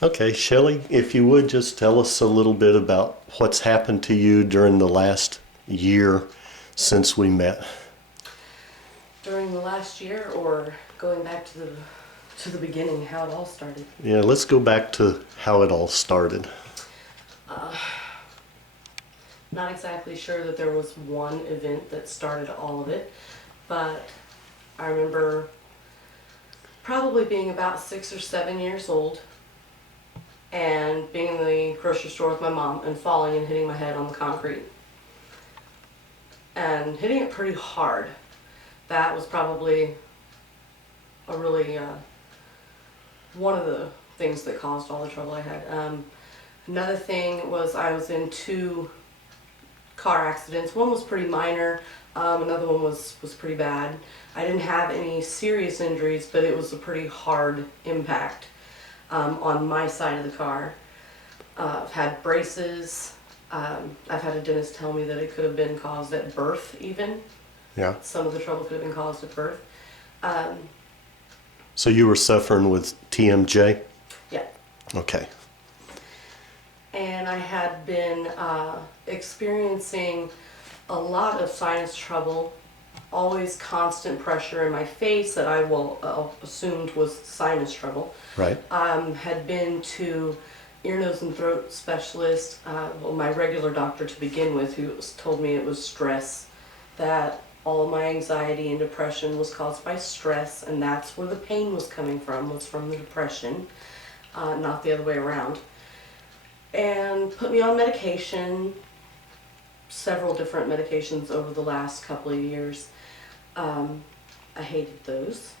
Okay, Shelly, if you would just tell us a little bit about what's happened to you during the last year since we met. During the last year, or going back to the beginning, how it all started? Yeah, let's go back to how it all started. Not exactly sure that there was one event that started all of it, but I remember probably being about 6 or 7 years old and being in the grocery store with my mom and falling and hitting my head on the concrete and hitting it pretty hard. That was probably a really one of the things that caused all the trouble I had. Another thing was I was in 2 car accidents. One was pretty minor, another one was pretty bad. I didn't have any serious injuries, but it was a pretty hard impact on my side of the car. I've had braces. I've had a dentist tell me that it could have been caused at birth even. Yeah. Some of the trouble could have been caused at birth. So you were suffering with TMJ? Yeah. Okay. And I had been experiencing a lot of sinus trouble, always constant pressure in my face that I assumed was sinus trouble. Right. Had been to ear, nose, and throat specialist, my regular doctor to begin with, who told me it was stress, that all of my anxiety and depression was caused by stress, and that's where the pain was coming from, was from the depression, not the other way around. And put me on medication, several different medications over the last couple of years. I hated those.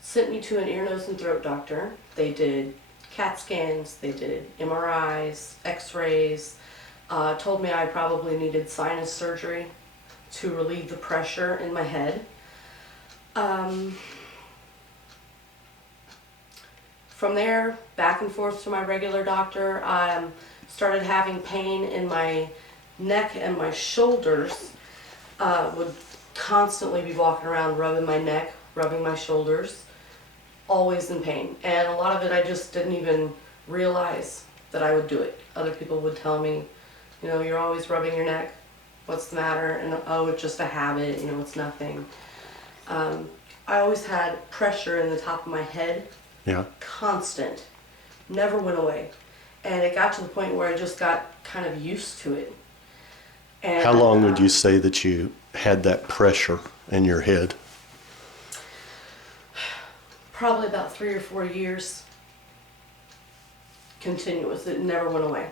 Sent me to an ear, nose, and throat doctor. They did CAT scans, they did MRIs, x-rays, told me I probably needed sinus surgery to relieve the pressure in my head. From there, back and forth to my regular doctor. I started having pain in my neck and my shoulders. Would constantly be walking around rubbing my neck, rubbing my shoulders, always in pain. And a lot of it I just didn't even realize that I would do it. Other people would tell me, you know, you're always rubbing your neck. What's the matter? And oh, it's just a habit, you know, it's nothing. I always had pressure in the top of my head. Yeah. Constant. Never went away. And it got to the point where I just got kind of used to it. And How long would you say that you had that pressure in your head? Probably about 3 or 4 years. Continuous. It never went away.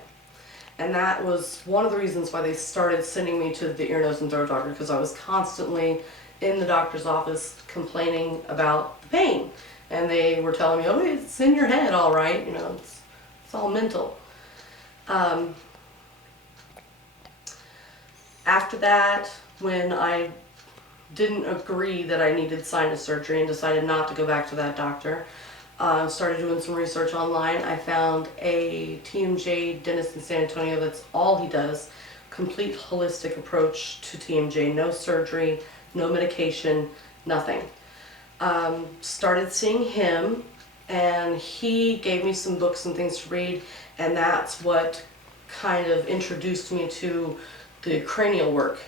And that was one of the reasons why they started sending me to the ear, nose, and throat doctor, because I was constantly in the doctor's office complaining about the pain. And they were telling me, oh, it's in your head, all right, you know, it's all mental. After that, when I didn't agree that I needed sinus surgery and decided not to go back to that doctor, started doing some research online. I found a TMJ dentist in San Antonio. That's all he does. Complete holistic approach to TMJ. No surgery, no medication, nothing. Started seeing him, and he gave me some books and things to read, and that's what kind of introduced me to the cranial work.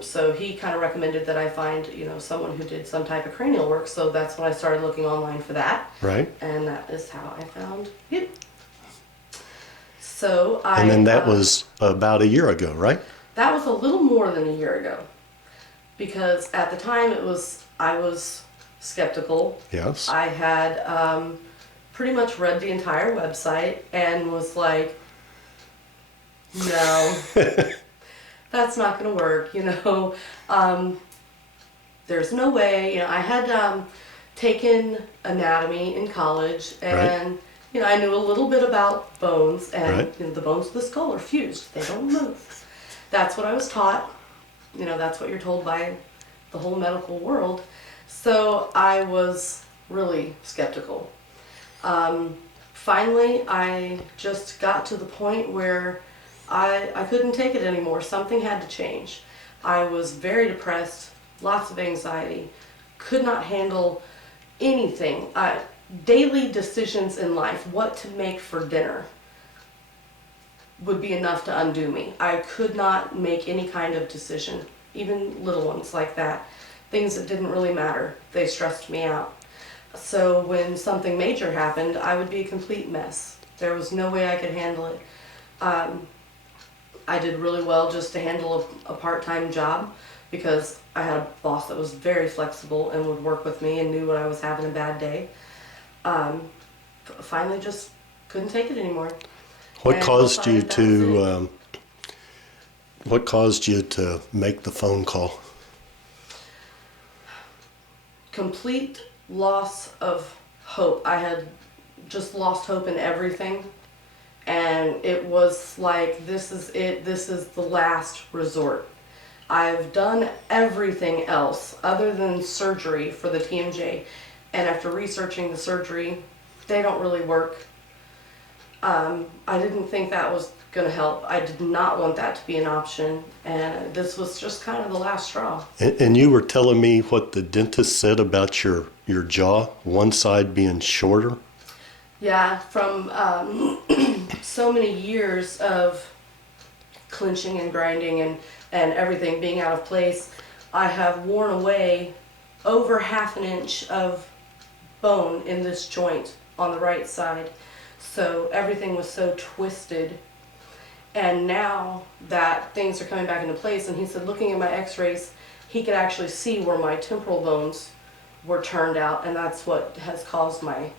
So he kind of recommended that I find, you know, someone who did some type of cranial work. So that's when I started looking online for that. Right. And that is how I found him. So And then that was about a year ago, right? That was a little more than a year ago, because at the time I was skeptical. Yes. I had pretty much read the entire website and was like, no. That's not going to work, you know. There's no way. You know, I had taken anatomy in college, and Right. you know, I knew a little bit about bones, and Right. you know, the bones of the skull are fused; they don't move. That's what I was taught. You know, that's what you're told by the whole medical world. So I was really skeptical. Finally, I just got to the point where I couldn't take it anymore. Something had to change. I was very depressed, lots of anxiety, could not handle anything. daily decisions in life, what to make for dinner, would be enough to undo me. I could not make any kind of decision, even little ones like that. Things that didn't really matter, they stressed me out. So when something major happened, I would be a complete mess. There was no way I could handle it. I did really well just to handle a part-time job because I had a boss that was very flexible and would work with me and knew when I was having a bad day. Finally just couldn't take it anymore. What caused you to make the phone call? Complete loss of hope. I had just lost hope in everything, and it was like, this is it, this is the last resort. I've done everything else other than surgery for the TMJ, and after researching the surgery, they don't really work. I didn't think that was going to help. I did not want that to be an option, and this was just kind of the last straw. And you were telling me what the dentist said about your jaw, one side being shorter? Yeah, from so many years of clenching and grinding and everything being out of place, I have worn away over 1/2 inch of bone in this joint on the right side. So everything was so twisted. And now that things are coming back into place, and he said looking at my x-rays, he could actually see where my temporal bones were turned out, and that's what has caused my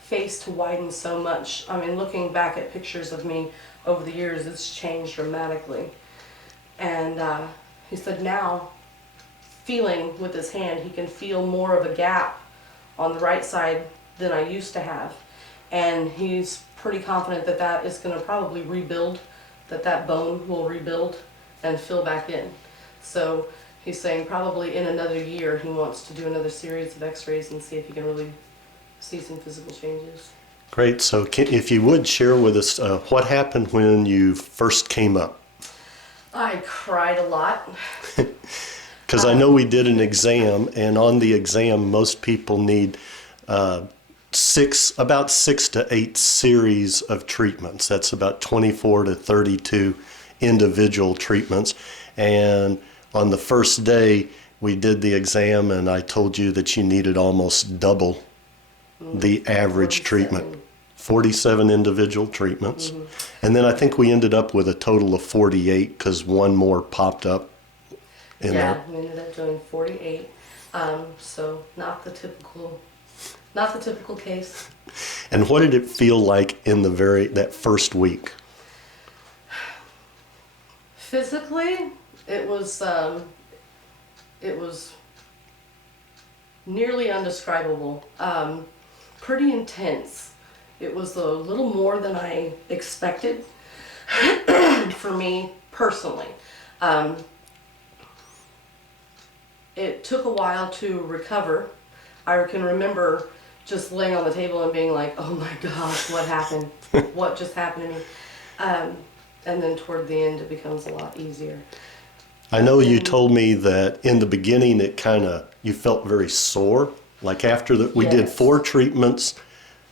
face to widen so much. I mean, looking back at pictures of me over the years, it's changed dramatically. And he said now, feeling with his hand, he can feel more of a gap on the right side than I used to have. And he's pretty confident that that is going to probably rebuild, that bone will rebuild and fill back in. So he's saying probably in another year he wants to do another series of x-rays and see if he can really see some physical changes. Great. So if you would share with us what happened when you first came up. I cried a lot. Because I know we did an exam, and on the exam most people need about 6 to 8 series of treatments. That's about 24 to 32 individual treatments. And on the first day we did the exam, and I told you that you needed almost double the average 47. treatment. 47 individual treatments. And then I think we ended up with a total of 48 because one more popped up in there. Yeah, we ended up doing 48. So not the typical case. And what did it feel like in that first week? Physically, it was nearly undescribable. Pretty intense. It was a little more than I expected for me personally. It took a while to recover. I can remember just laying on the table and being like, oh my gosh, what happened? What just happened to me? And then toward the end it becomes a lot easier. I know you told me that in the beginning you felt very sore. Like after we did 4 treatments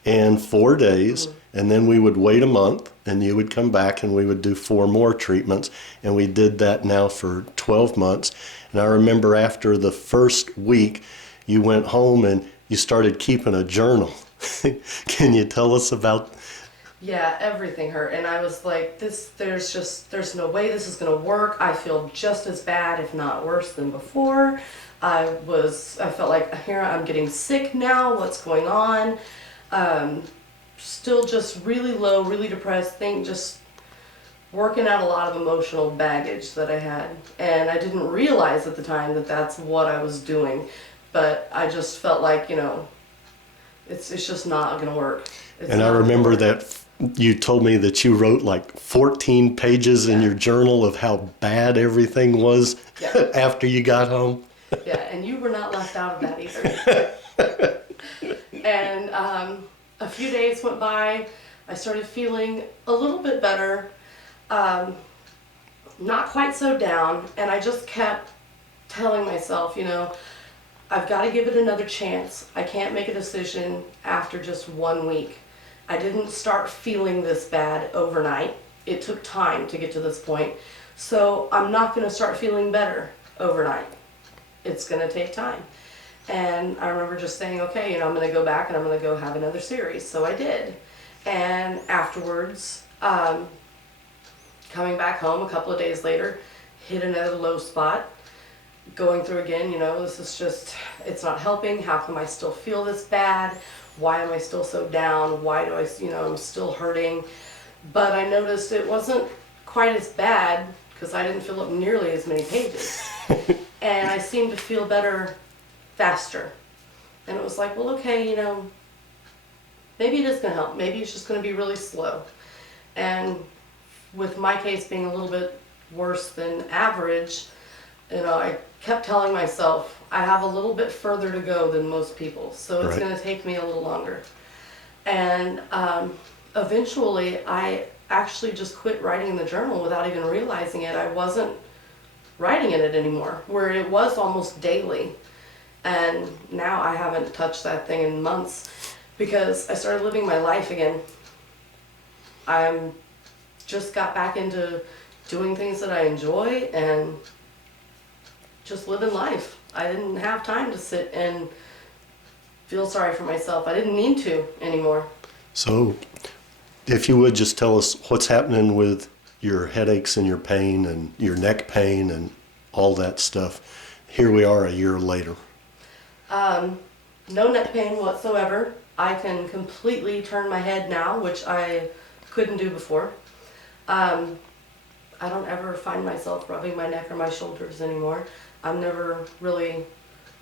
in 4 days, and then we would wait a month, and you would come back and we would do 4 more treatments, and we did that now for 12 months. And I remember after the first week, you went home and you started keeping a journal. Can you tell us about? Yeah, everything hurt, and I was like, there's no way this is gonna work. I feel just as bad, if not worse, than before. I felt like, here I'm getting sick now, what's going on? Still just really low, really depressed, just working out a lot of emotional baggage that I had. And I didn't realize at the time that that's what I was doing, but I just felt like, it's just not gonna work. And I remember that you told me that you wrote like 14 pages in your journal of how bad everything was after you got home. Yeah, and you were not left out of that either. And a few days went by. I started feeling a little bit better, not quite so down, and I just kept telling myself, I've got to give it another chance. I can't make a decision after just 1 week. I didn't start feeling this bad overnight. It took time to get to this point. So I'm not going to start feeling better overnight. It's going to take time. And I remember just saying, okay, I'm going to go back and I'm going to go have another series. So I did. And afterwards, coming back home a couple of days later, hit another low spot. Going through again, this is just, it's not helping. How come I still feel this bad? Why am I still so down? Why do I, I'm still hurting? But I noticed it wasn't quite as bad because I didn't fill up nearly as many pages. And I seemed to feel better faster. And it was like, well, okay, maybe it is going to help. Maybe it's just going to be really slow. And with my case being a little bit worse than average, I kept telling myself, I have a little bit further to go than most people, so it's Right. going to take me a little longer. And eventually, I actually just quit writing in the journal without even realizing it. I wasn't writing in it anymore, where it was almost daily. And now I haven't touched that thing in months because I started living my life again. I'm just got back into doing things that I enjoy and just living life. I didn't have time to sit and feel sorry for myself. I didn't need to anymore. So, if you would just tell us what's happening with your headaches and your pain and your neck pain and all that stuff. Here we are a year later. No neck pain whatsoever. I can completely turn my head now, which I couldn't do before. I don't ever find myself rubbing my neck or my shoulders anymore. I'm never really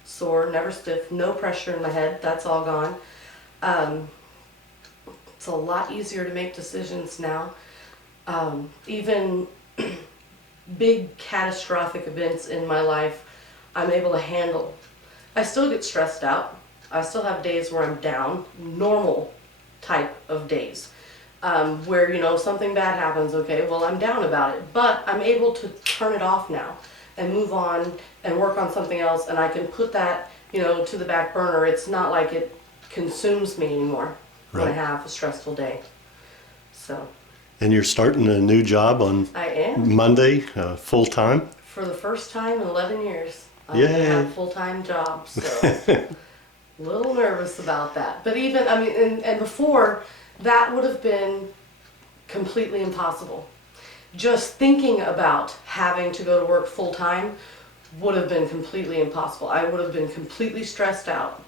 sore, never stiff, no pressure in my head. That's all gone. It's a lot easier to make decisions now. Even big catastrophic events in my life, I'm able to handle. I still get stressed out. I still have days where I'm down, normal type of days. Where, something bad happens, okay, well, I'm down about it. But I'm able to turn it off now and move on and work on something else, and I can put that, to the back burner. It's not like it consumes me anymore when I Right. have a stressful day. So And you're starting a new job on I am. Monday, full time. For the first time in 11 years, I'm Yay. going to have a full-time job, so a little nervous about that. But even, and before, that would have been completely impossible. Just thinking about having to go to work full-time would have been completely impossible. I would have been completely stressed out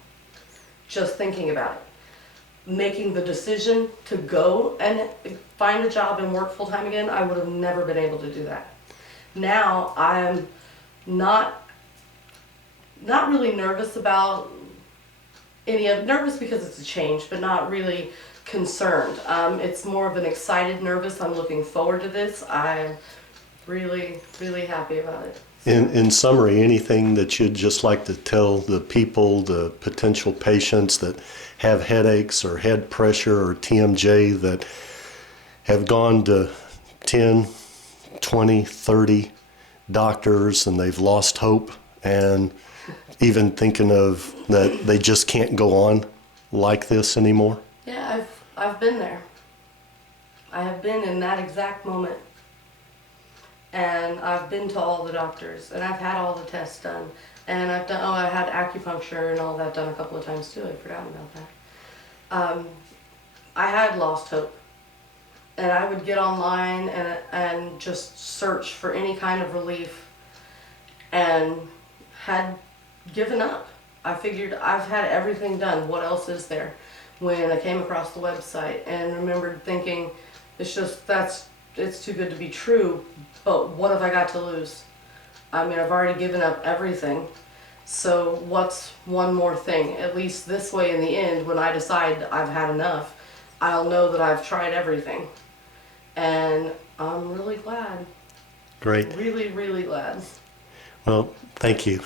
just thinking about it. Making the decision to go and find a job and work full-time again, I would have never been able to do that. Now I'm not really nervous about nervous because it's a change, but not really concerned. It's more of an excited nervous. I'm looking forward to this. I'm really, really happy about it. In summary, anything that you'd just like to tell the people, the potential patients that have headaches or head pressure or TMJ that have gone to 10, 20, 30 doctors and they've lost hope and even thinking of that they just can't go on like this anymore? Yeah, I've been there. I have been in that exact moment. And I've been to all the doctors, and I've had all the tests done. And I had acupuncture and all that done a couple of times too. I'd forgotten about that. I had lost hope. And I would get online and just search for any kind of relief and had given up. I figured I've had everything done. What else is there? When I came across the website and remembered thinking, it's too good to be true, but what have I got to lose? I've already given up everything. So what's one more thing? At least this way in the end, when I decide I've had enough, I'll know that I've tried everything. And I'm really glad. Great. Really, really glad. Well, thank you.